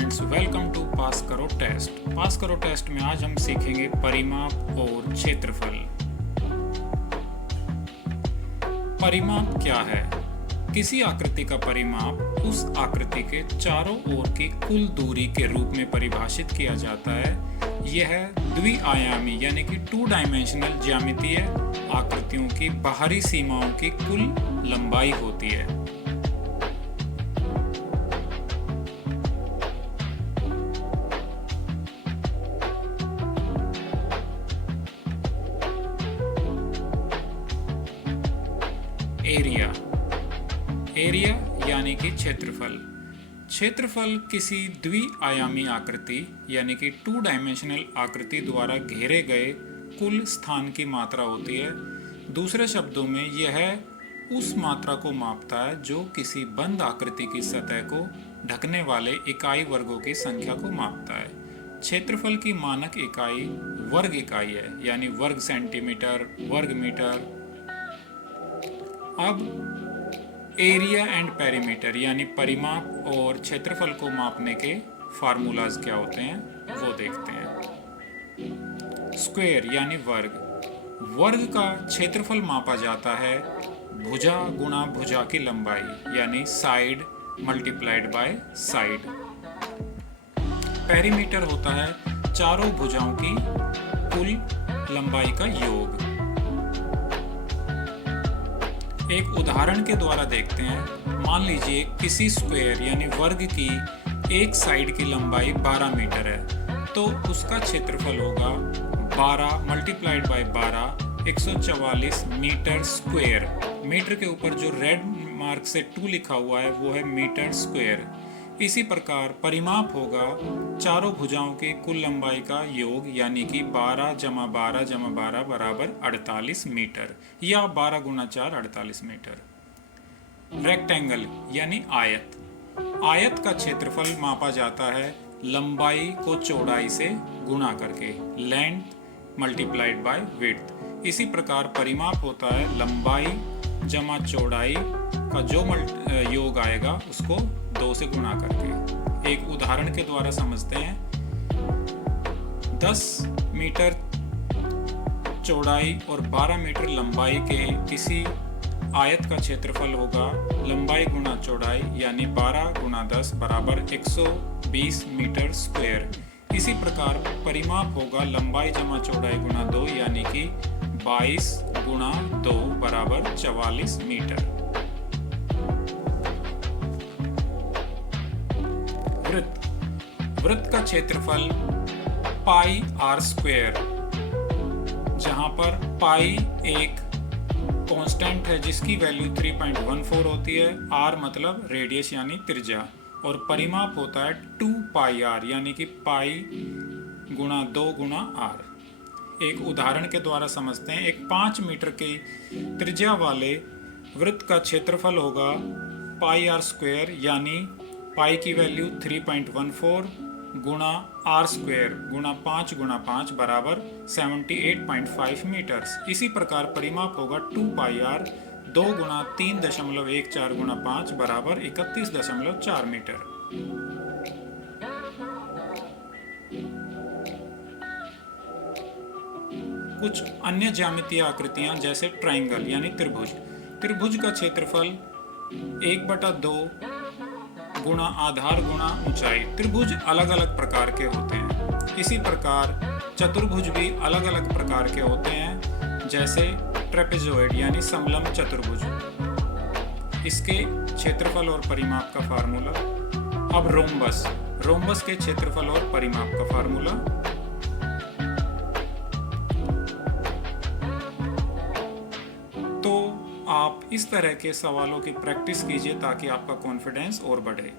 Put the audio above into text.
Friends, welcome to पास करो test. पास करो test में आज हम सीखेंगे परिमाप और क्षेत्रफल। परिमाप क्या है? किसी आकृति का परिमाप उस आकृति के चारों ओर की कुल दूरी के रूप में परिभाषित किया जाता है। यह द्विआयामी यानी कि 2 डायमेंशनल ज्यामितीय आकृतियों की बाहरी सीमाओं की कुल लंबाई होती है। एरिया यानी कि क्षेत्रफल। क्षेत्रफल किसी द्विआयामी आकृति यानी कि 2 डायमेंशनल आकृति द्वारा घेरे गए कुल स्थान की मात्रा होती है। दूसरे शब्दों में यह उस मात्रा को मापता है जो किसी बंद आकृति की सतह को ढकने वाले इकाई वर्गों की संख्या को मापता है। क्षेत्रफल की मानक इकाई वर्ग इकाई है, यानी वर्ग सेंटीमीटर, वर्ग मीटर। अब एरिया एंड पेरीमीटर यानी परिमाप और क्षेत्रफल को मापने के फार्मूलाज क्या होते हैं वो देखते हैं। स्क्वायर यानी वर्ग। वर्ग का क्षेत्रफल मापा जाता है भुजा गुणा भुजा की लंबाई यानी side multiplied by side. Perimeter होता है चारों भुजाओं की कुल लंबाई का योग। एक उदाहरण के द्वारा देखते हैं। मान लीजिए किसी स्क्वायर यानी वर्ग की एक साइड की लंबाई 12 मीटर है, तो उसका क्षेत्रफल होगा 12 multiplied by 12 144 metre square. Metre के ऊपर जो रेड मार्क से 2 लिखा हुआ है वो है मीटर स्क्वायर। इसी प्रकार परिमाप होगा चारों भुजाओं की कुल लंबाई का योग यानी कि 12 जमा 12 जमा 12 बराबर 48 मीटर या 12 गुणा 4 48 मीटर। रेक्टेंगल यानी आयत। आयत का क्षेत्रफल मापा जाता है लंबाई को चौड़ाई से गुणा करके, लेंथ मल्टीप्लाइड बाय विड्थ। इसी प्रकार परिमाप होता है लंबाई जमा चौड़ाई का जो योग आएगा उसको 2 से गुणा करके। एक उदाहरण के द्वारा समझते हैं। 10 मीटर चौड़ाई और 12 मीटर लंबाई के किसी आयत का क्षेत्रफल होगा लंबाई गुणा चौड़ाई यानी 12 गुणा 10 बराबर 120 मीटर स्क्वायर। इसी प्रकार परिमाप होगा लंबाई जमा चौड़ाई गुणा 2 यानी कि 22 गुणा 2 बराबर 44 मीटर। वृत्त। वृत्त का क्षेत्रफल पाई आर स्क्वायर, जहां पर पाई एक कांस्टेंट है जिसकी वैल्यू 3.14 होती है। आर मतलब रेडियस यानी त्रिज्या, और परिमाप होता है 2 पाई आर यानी कि पाई गुणा 2 गुणा आर। एक उदाहरण के द्वारा समझते हैं। एक 5 मीटर की त्रिज्या वाले वृत्त का क्षेत्रफल होगा पाई आर स्क्वायर यानी पाई की वैल्यू 3.14 गुणा आर स्क्वायर गुणा 5 बराबर 78.5 मीटर्स। इसी प्रकार परिमाप होगा 2 पाई आर 2 गुणा 3.14 गुणा 5 बराबर 31.4 मीटर। कुछ अन्य ज्यामितीय आकृतियां जैसे ट्रायंगल यानी त्रिभुज। त्रिभुज का क्षेत्रफल 1/2 गुणा आधार गुणा ऊंचाई। त्रिभुज अलग अलग प्रकार के होते हैं। इसी प्रकार चतुर्भुज भी अलग अलग प्रकार के होते हैं, जैसे ट्रेपेजॉइड यानी समलंब चतुर्भुज। इसके क्षेत्रफल और परिमाप का फार्मूला। अब रोम्बस। रोम्बस के क्षेत्रफल और परिमाप का फार्मूला। तो आप इस तरह के सवालों की प्रैक्टिस कीजिए ताकि आपका कॉन्फिडेंस और बढ़े।